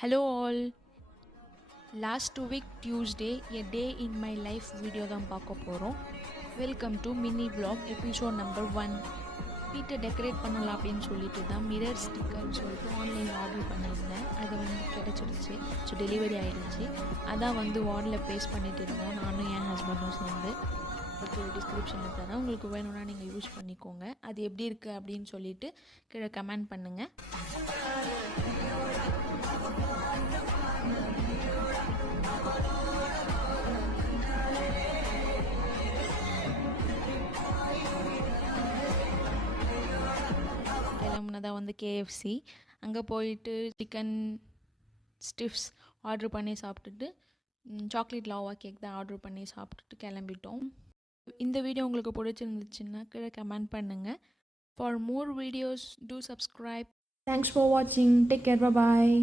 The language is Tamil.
Hello all. Last week Tuesday a day in my life video தான் பார்க்க போகிறோம். Welcome to mini vlog episode number 1. வீட்டை டெக்கரேட் பண்ணலாம் அப்படின்னு சொல்லிட்டு தான் மிரர் ஸ்டிக்கர்னு சொல்லிட்டு ஆன்லைனில் ஆர்டர் பண்ணியிருந்தேன். அது கிடச்சிடுச்சு. ஸோ டெலிவரி ஆகிடுச்சு. அதான் வார்டில் பேஸ்ட் பண்ணிட்டு இருந்தோம், நானும் என் ஹஸ்பண்டும் சேர்ந்து. அதுக்கு டிஸ்கிரிப்ஷனில் தரேன், உங்களுக்கு வேணும்னா நீங்கள் யூஸ் பண்ணிக்கோங்க. அது எப்படி இருக்குது அப்படின்னு சொல்லிட்டு கீழே கமெண்ட் பண்ணுங்கள். கிளம்புனதான் கேஎஃப்சி. அங்கே போயிட்டு சிக்கன் ஸ்டிஃப்ஸ் ஆர்டர் பண்ணி சாப்பிட்டுட்டு சாக்லேட் லாவா கேக் தான் ஆர்டர் பண்ணி சாப்பிட்டுட்டு கிளம்பிட்டோம். இந்த வீடியோ உங்களுக்கு பிடிச்சிருந்துச்சுன்னா கீழே கமெண்ட் பண்ணுங்கள். For more videos do subscribe. Thanks for வாட்சிங். Take care. பாய்.